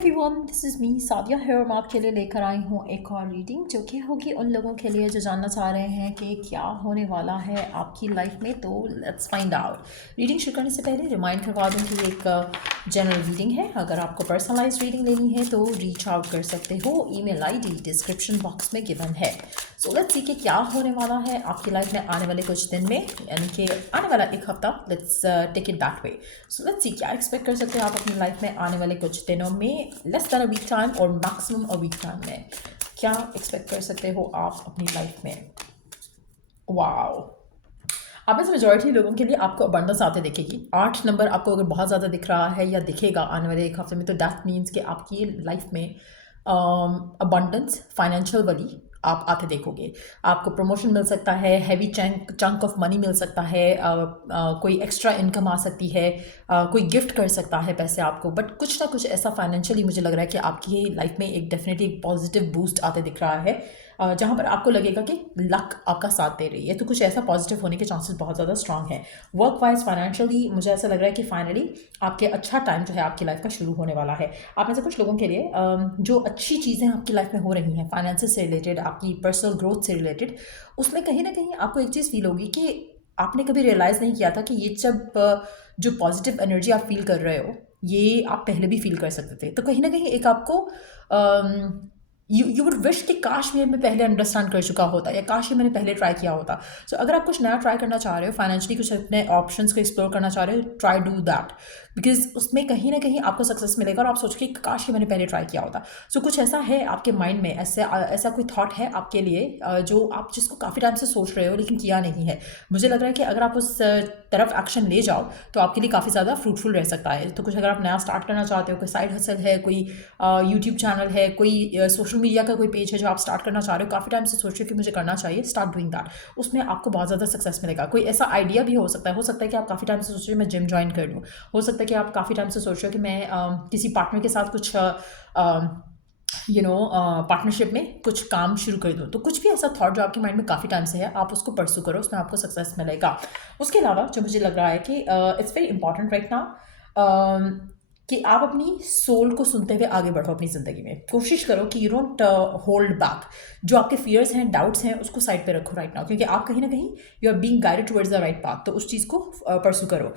Everyone, this is me Sadia here मैं आपके लिए लेकर आई हूँ एक और रीडिंग जो कि होगी उन लोगों के लिए जो जानना चाह रहे हैं कि क्या होने वाला है आपकी लाइफ में। तो लेट्स फाइंड आउट। रीडिंग शुरू करने से पहले रिमाइंड करवा दूँ कि एक जनरल रीडिंग है। अगर आपको पर्सनलाइज रीडिंग लेनी है तो रीच आउट कर सकते हो। ईमेल आईडी डिस्क्रिप्शन बॉक्स में गिवन है। सो लेट्स सी कि क्या होने वाला है आपकी लाइफ में आने वाले कुछ दिन में, यानी कि आने वाला एक हफ्ता। Let's take it that way. So let's see क्या एक्सपेक्ट कर सकते हो आप अपनी लाइफ में आने वाले कुछ दिनों में, less than a week time और मैक्सिमम अ वीक टाइम में। क्या एक्सपेक्ट कर सकते हो आप अपनी लाइफ में। वाओ, आप में से मेजॉरिटी लोगों के लिए आपको अबंडेंस आते दिखेगी। 8 नंबर आपको अगर बहुत ज़्यादा दिख रहा है या दिखेगा आने वाले एक हफ्ते में, तो दैट मीन्स कि आपकी लाइफ में अबंडेंस फाइनेंशियल वाली आप आते देखोगे। आपको प्रमोशन मिल सकता है, हैवी चंक ऑफ मनी मिल सकता है, कोई एक्स्ट्रा इनकम आ सकती है, कोई गिफ्ट कर सकता है पैसे आपको। बट कुछ ना कुछ ऐसा फाइनेंशियली मुझे लग रहा है कि आपकी लाइफ में एक डेफिनेटली एक पॉजिटिव बूस्ट आते दिख रहा है, जहाँ पर आपको लगेगा कि लक आपका साथ दे रही है। तो कुछ ऐसा पॉजिटिव होने के चांसेस बहुत ज़्यादा स्ट्रांग है। वर्क वाइज फाइनेंशियली मुझे ऐसा लग रहा है कि फाइनली आपके अच्छा टाइम जो है आपकी लाइफ का शुरू होने वाला है। आप में से कुछ लोगों के लिए जो अच्छी चीज़ें आपकी लाइफ में हो रही हैं फाइनेंस से रिलेटेड, आपकी पर्सनल ग्रोथ से रिलेटेड, उसमें कहीं ना कहीं आपको एक चीज़ फील होगी कि आपने कभी रियलाइज़ नहीं किया था कि ये सब जो पॉजिटिव एनर्जी आप फील कर रहे हो ये आप पहले भी फील कर सकते थे। तो कहीं ना कहीं एक आपको यू वुड विश कि काश मैं पहले अंडरस्टैंड कर चुका होता, या काश ये मैंने पहले ट्राई किया होता। सो अगर आप कुछ नया ट्राई करना चाह रहे हो, फाइनेंशियली कुछ अपने ऑप्शंस को एक्सप्लोर करना चाह रहे हो, ट्राई डू दैट, बिकॉज उसमें कहीं ना कहीं आपको सक्सेस मिलेगा और आप सोचोगे कि काश ये मैंने पहले ट्राई किया होता। सो कुछ ऐसा है आपके माइंड में, ऐसा कोई थॉट है आपके लिए जो आप जिसको काफ़ी टाइम से सोच रहे हो लेकिन किया नहीं है। मुझे लग रहा है कि अगर आप उस तरफ एक्शन ले जाओ तो आपके लिए काफ़ी ज़्यादा फ्रूटफुल रह सकता है। तो कुछ अगर आप नया स्टार्ट करना चाहते हो, कोई साइड हसल है, कोई यूट्यूब चैनल है, कोई सोशल मीडिया का कोई पेज है जो आप स्टार्ट करना चाह रहे हो, काफ़ी टाइम से सोच रहे हो कि मुझे करना चाहिए, स्टार्ट डूइंग दैट। उसमें आपको बहुत ज़्यादा सक्सेस मिलेगा। कोई ऐसा आइडिया भी हो सकता है। हो सकता है कि आप काफ़ी टाइम से सोच रहे हो मैं जिम ज्वाइन कर लूँ। हो सकता है कि आप काफ़ी टाइम से सोच रहे हो कि मैं किसी पार्टनर के साथ कुछ पार्टनरशिप में कुछ काम शुरू कर दूँ। तो कुछ भी ऐसा थॉट जो आपके माइंड में काफ़ी टाइम से है, आप उसको परसू करो, उसमें आपको सक्सेस मिलेगा। उसके अलावा जो मुझे लग रहा है कि it's very important right now कि आप अपनी सोल को सुनते हुए आगे बढ़ो अपनी ज़िंदगी में। कोशिश करो कि यू डोंट होल्ड बैक। जो आपके फियर्स हैं, डाउट्स हैं, उसको साइड पे रखो राइट नाउ, क्योंकि आप कहीं ना कहीं you are being guided towards the right path. तो उस चीज़ को परसू करो।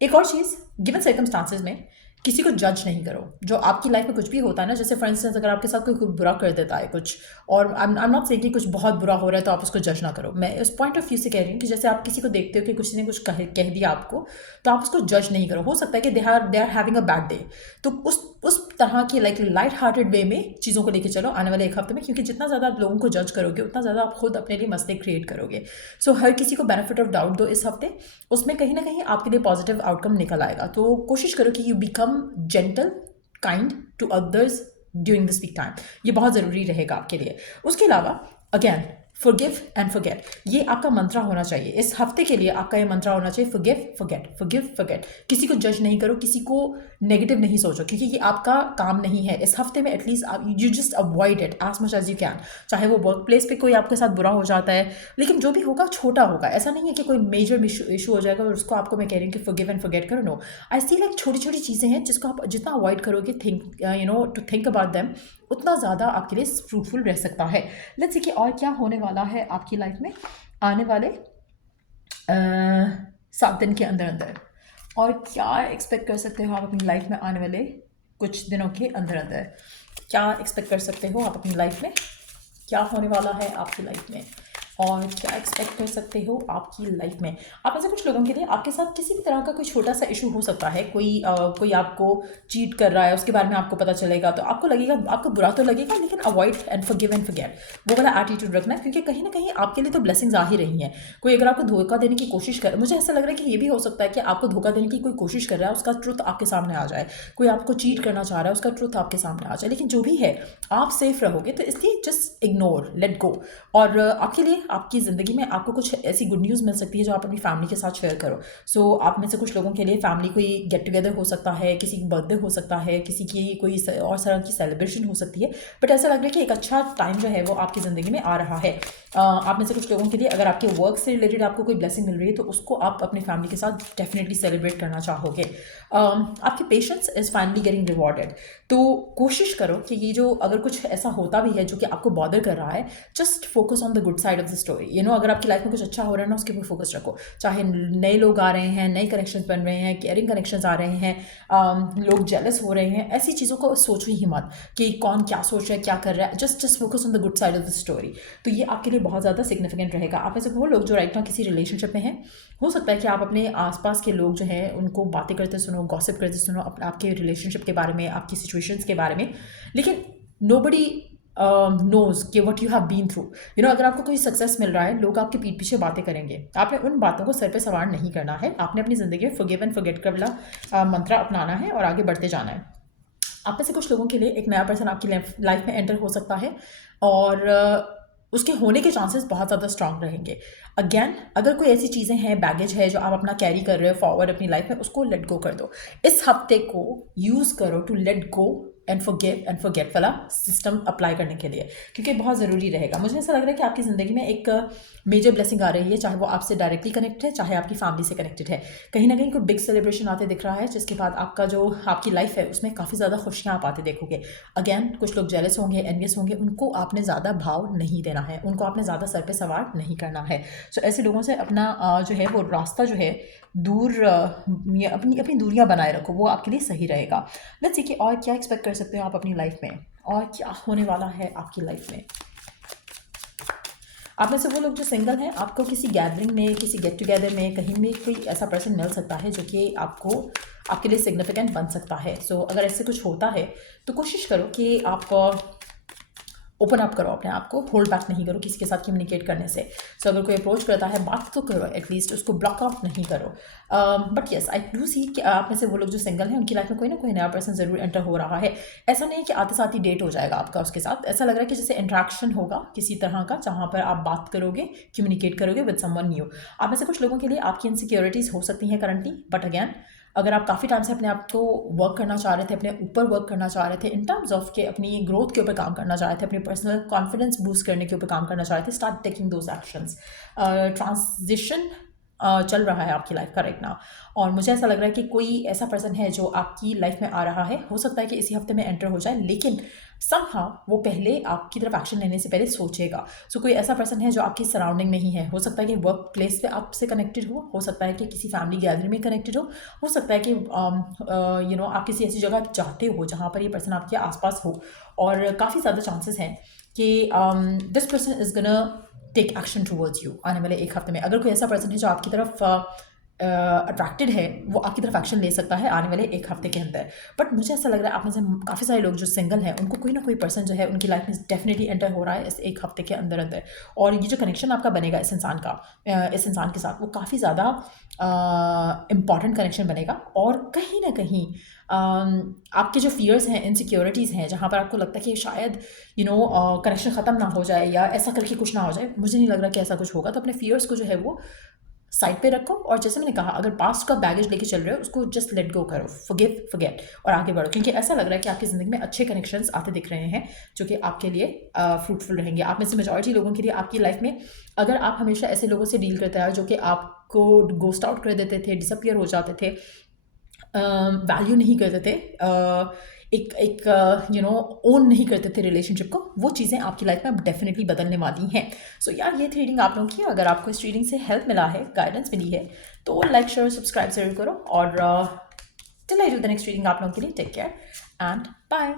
एक और चीज़, गिवन सर्कमस्टांसेस में किसी को जज नहीं करो। जो आपकी लाइफ में कुछ भी होता है ना, जैसे फॉर इंस्टेंस अगर आपके साथ कोई बुरा कर देता है कुछ, और आई एम नॉट सेइंग कि कुछ बहुत बुरा हो रहा है तो आप उसको जज ना करो। मैं उस पॉइंट ऑफ व्यू से कह रही हूँ कि जैसे आप किसी को देखते हो कि किसी ने कुछ कह दिया आपको, तो आप उसको जज नहीं करो। हो सकता है कि they are having a bad day, तो उस तरह की लाइट हार्टेड वे में चीज़ों को लेकर चलो आने वाले एक हफ्ते में, क्योंकि जितना ज़्यादा आप लोगों को जज करोगे उतना ज़्यादा आप खुद अपने लिए मसले क्रिएट करोगे। सो हर किसी को बेनिफिट ऑफ डाउट दो इस हफ्ते, उसमें कहीं ना कहीं आपके लिए पॉजिटिव आउटकम निकल आएगा। तो कोशिश करो कि you become gentle, kind to others during this week time. ये बहुत ज़रूरी रहेगा आपके लिए। उसके अलावा अगेन, फॉरगिव एंड फॉरगेट, ये आपका मंत्रा होना चाहिए इस हफ्ते के लिए। आपका ये मंत्रा होना चाहिए फॉरगिव फॉरगेट, फॉरगिव फॉरगेट। किसी को जज नहीं करो, किसी को नेगेटिव नहीं सोचो, क्योंकि ये आपका काम नहीं है इस हफ्ते में। एटलीस्ट आप you just avoid it as much as you can. चाहे वो वर्क प्लेस पे कोई आपके साथ बुरा हो जाता है, लेकिन जो भी होगा छोटा होगा। ऐसा नहीं है कि कोई मेजर इशू हो जाएगा और उसको आपको मैं कह रही हूँ कि फॉरगिव एंड फॉरगेट करो। नो, आई सी लाइक छोटी छोटी चीज़ें हैं जिसको आप जितना अवॉइड करोगे, टू थिंक अबाउट देम, उतना ज़्यादा आपके लिए फ्रूटफुल रह सकता है। लेट्स सी कि और क्या होने वाला है आपकी लाइफ में आने वाले 7 दिन के अंदर अंदर, और क्या एक्सपेक्ट कर सकते हो आप अपनी लाइफ में आने वाले कुछ दिनों के अंदर अंदर। क्या एक्सपेक्ट कर सकते हो आप अपनी लाइफ में, क्या होने वाला है आपकी लाइफ में, और क्या एक्सपेक्ट कर सकते हो आपकी लाइफ में। आप ऐसे कुछ लोगों के लिए आपके साथ किसी भी तरह का कोई छोटा सा इशू हो सकता है। कोई आपको चीट कर रहा है, उसके बारे में आपको पता चलेगा तो आपको लगेगा, आपको बुरा तो लगेगा, लेकिन avoid and forgive and forget, वो वाला एटीट्यूड रखना है, क्योंकि कहीं ना कहीं आपके लिए तो ब्लेसिंग्स आ ही रही हैं। कोई अगर आपको धोखा देने की कोशिश कर, मुझे ऐसा लग रहा है कि ये भी हो सकता है कि आपको धोखा देने की कोई कोशिश कर रहा है, उसका ट्रुथ आपके सामने आ जाए। कोई आपको चीट करना चाह रहा है, उसका ट्रुथ आपके सामने आ जाए। लेकिन जो भी है आप सेफ रहोगे, तो इसलिए जस्ट इग्नोर, लेट गो। और आपके लिए आपकी ज़िंदगी में आपको कुछ ऐसी गुड न्यूज़ मिल सकती है जो आप अपनी फैमिली के साथ शेयर करो। सो आप में से कुछ लोगों के लिए फैमिली कोई गेट टुगेदर हो सकता है, किसी की बर्थडे हो सकता है, किसी की कोई और तरह की सेलिब्रेशन हो सकती है, बट ऐसा लग रहा है कि एक अच्छा टाइम जो है वो आपकी ज़िंदगी में आ रहा है। आप में से कुछ लोगों के लिए अगर आपके वर्क से रिलेटेड आपको कोई ब्लेसिंग मिल रही है तो उसको आप अपनी फैमिली के साथ डेफिनेटली सेलिब्रेट करना चाहोगे। आपकी patience is finally getting rewarded. तो कोशिश करो कि ये जो अगर कुछ ऐसा होता भी है जो कि आपको बॉदर कर रहा है, just focus on the good side of the story. अगर आपकी लाइफ में कुछ अच्छा हो रहा है ना, उसके ऊपर फोकस रखो। चाहे नए लोग आ रहे हैं, नए कनेक्शंस बन रहे हैं, केयरिंग कनेक्शंस आ रहे हैं, लोग जेलस हो रहे हैं, ऐसी चीज़ों को सोचो ही मत कि कौन क्या सोच रहा है, क्या कर रहा है। Just focus on the good side of the story. तो ये आपके लिए बहुत ज़्यादा सिग्निफिकेंट रहेगा। आप ऐसे वो लोग जो राइट नाउ किसी रिलेशनशिप में हैं, हो सकता है कि आप अपने आसपास के लोग जो हैं उनको बातें करते सुनो, गॉसिप करते सुनो आपके रिलेशनशिप के बारे में, आपकी सिचुएशंस के बारे में, लेकिन नोबडी नोज कि what you have been through. अगर आपको कोई सक्सेस मिल रहा है, लोग आपके पीठ पीछे बातें करेंगे। आपने उन बातों को सर पे सवार नहीं करना है। आपने अपनी ज़िंदगी में फॉरगिव एंड फॉरगेट का वाला मंत्र अपनाना है और आगे बढ़ते जाना है। आप में से कुछ लोगों के लिए एक नया पर्सन आपकी लाइफ में एंटर हो सकता है और उसके होने के चांसेस बहुत ज़्यादा स्ट्रांग रहेंगे। अगेन, अगर कोई ऐसी चीज़ें हैं, बैगेज है जो आप अपना कैरी कर रहे हो फॉरवर्ड अपनी लाइफ में, उसको लेट गो कर दो। इस हफ्ते को यूज़ करो to let go and forgive and forget वाला सिस्टम अप्लाई करने के लिए, क्योंकि बहुत ज़रूरी रहेगा। मुझे ऐसा लग रहा है कि आपकी ज़िंदगी में एक मेजर ब्लेसिंग आ रही है, चाहे वो आपसे डायरेक्टली कनेक्टेड है, चाहे आपकी फैमिली से कनेक्टेड है। कहीं ना कहीं कोई बिग सेलिब्रेशन आते दिख रहा है, जिसके बाद आपका जो आपकी लाइफ है उसमें काफ़ी ज़्यादा खुशियाँ आप आते देखोगे। अगेन, कुछ लोग जेलस होंगे, एनवियस होंगे, उनको आपने ज़्यादा भाव नहीं देना है, उनको आपने ज़्यादा सर पे सवार नहीं करना है। सो ऐसे लोगों से अपना जो है वो रास्ता जो है दूर, अपनी दूरियां बनाए रखो, वो आपके लिए सही रहेगा। लेट्स सी कि और क्या एक्सपेक्ट कर सकते हो आप अपनी लाइफ में, और क्या होने वाला है आपकी लाइफ में। आप में से वो लोग जो सिंगल हैं, आपको किसी गैदरिंग में, किसी गेट टुगेदर में, कहीं में कोई ऐसा पर्सन मिल सकता है जो कि आपके लिए सिग्निफिकेंट बन सकता है। सो अगर ऐसे कुछ होता है तो कोशिश करो कि आप ओपन अप करो अपने आप को, होल्ड बैक नहीं करो किसी के साथ कम्युनिकेट करने से। सो अगर कोई अप्रोच करता है, बात तो करो, एटलीस्ट उसको ब्लॉक आउट नहीं करो। But yes, I do see कि आप में से वो लोग जो सिंगल हैं उनकी लाइफ में कोई ना कोई नया पर्सन ज़रूर एंटर हो रहा है। ऐसा नहीं कि आते साथ ही डेट हो जाएगा आपका उसके साथ। ऐसा लग रहा है कि जैसे इंट्रैक्शन होगा किसी तरह का, जहाँ पर आप बात करोगे, कम्युनिकेट करोगे विद समवन न्यू। आप में से कुछ लोगों के लिए आपकी इनसिक्योरिटीज़ हो सकती हैं करंटली, बट अगैन, अगर आप काफ़ी टाइम से अपने आप को वर्क करना चाह रहे थे, अपने ऊपर वर्क करना चाह रहे थे, इन टर्म्स ऑफ के अपनी ग्रोथ के ऊपर काम करना चाह रहे थे, अपनी पर्सनल कॉन्फिडेंस बूस्ट करने के ऊपर काम करना चाह रहे थे, start taking those actions. Transition चल रहा है आपकी लाइफ का राइट नाउ, और मुझे ऐसा लग रहा है कि कोई ऐसा पर्सन है जो आपकी लाइफ में आ रहा है। हो सकता है कि इसी हफ्ते में एंटर हो जाए, लेकिन समहाउ वो पहले आपकी तरफ एक्शन लेने से पहले सोचेगा। सो कोई ऐसा पर्सन है जो आपकी सराउंडिंग में ही है। हो सकता है कि वर्क प्लेस पे आपसे कनेक्टेड हो सकता है कि किसी फैमिली गैदरिंग में कनेक्टेड हो सकता है कि आप किसी ऐसी जगह जाते हो जहाँ पर ये पर्सन आपके आसपास हो, और काफ़ी ज़्यादा चांसेस हैं कि this person is gonna take action towards you आने वाले एक हफ्ते में। अगर कोई ऐसा पर्सन है जो आपकी तरफ अट्रैक्टेड है, वो आपकी तरफ एक्शन ले सकता है आने वाले एक हफ्ते के अंदर। बट मुझे ऐसा लग रहा है आप में से काफ़ी सारे लोग जो सिंगल हैं, उनको कोई ना कोई पर्सन जो है उनकी लाइफ में डेफिनेटली एंटर हो रहा है इस एक हफ्ते के अंदर अंदर। और ये जो कनेक्शन आपका बनेगा इस इंसान के साथ, वो काफ़ी ज़्यादा इम्पॉर्टेंट कनेक्शन बनेगा। और कहीं ना कहीं आपके जो फियर्स हैं, इनसिक्योरिटीज़ हैं, जहाँ पर आपको लगता है कि शायद कनेक्शन ख़त्म ना हो जाए या ऐसा करके कुछ ना हो जाए, मुझे नहीं लग रहा कि ऐसा कुछ होगा। तो अपने फियर्स को जो है वो साइड पे रखो, और जैसे मैंने कहा, अगर पास्ट का बैगेज लेके चल रहे हो उसको जस्ट लेट गो करो, फॉरगिव फॉरगेट, और आगे बढ़ो। क्योंकि ऐसा लग रहा है कि आपकी ज़िंदगी में अच्छे कनेक्शंस आते दिख रहे हैं जो कि आपके लिए फ्रूटफुल रहेंगे। आप में से मेजॉरिटी लोगों के लिए आपकी लाइफ में, अगर आप हमेशा ऐसे लोगों से डील करते हैं जो कि आपको गोस्ट आउट कर देते थे, डिसअपियर हो जाते थे, वैल्यू नहीं करते थे, ओन नहीं करते थे रिलेशनशिप को, वो चीज़ें आपकी लाइफ में अब डेफिनेटली बदलने वाली हैं। सो यार, ये थी रीडिंग आप लोगों की। अगर आपको इस रीडिंग से हेल्प मिला है, गाइडेंस मिली है, तो लाइक शेयर सब्सक्राइब जरूर करो। और till I do the next reading आप लोगों के लिए, टेक केयर एंड बाय।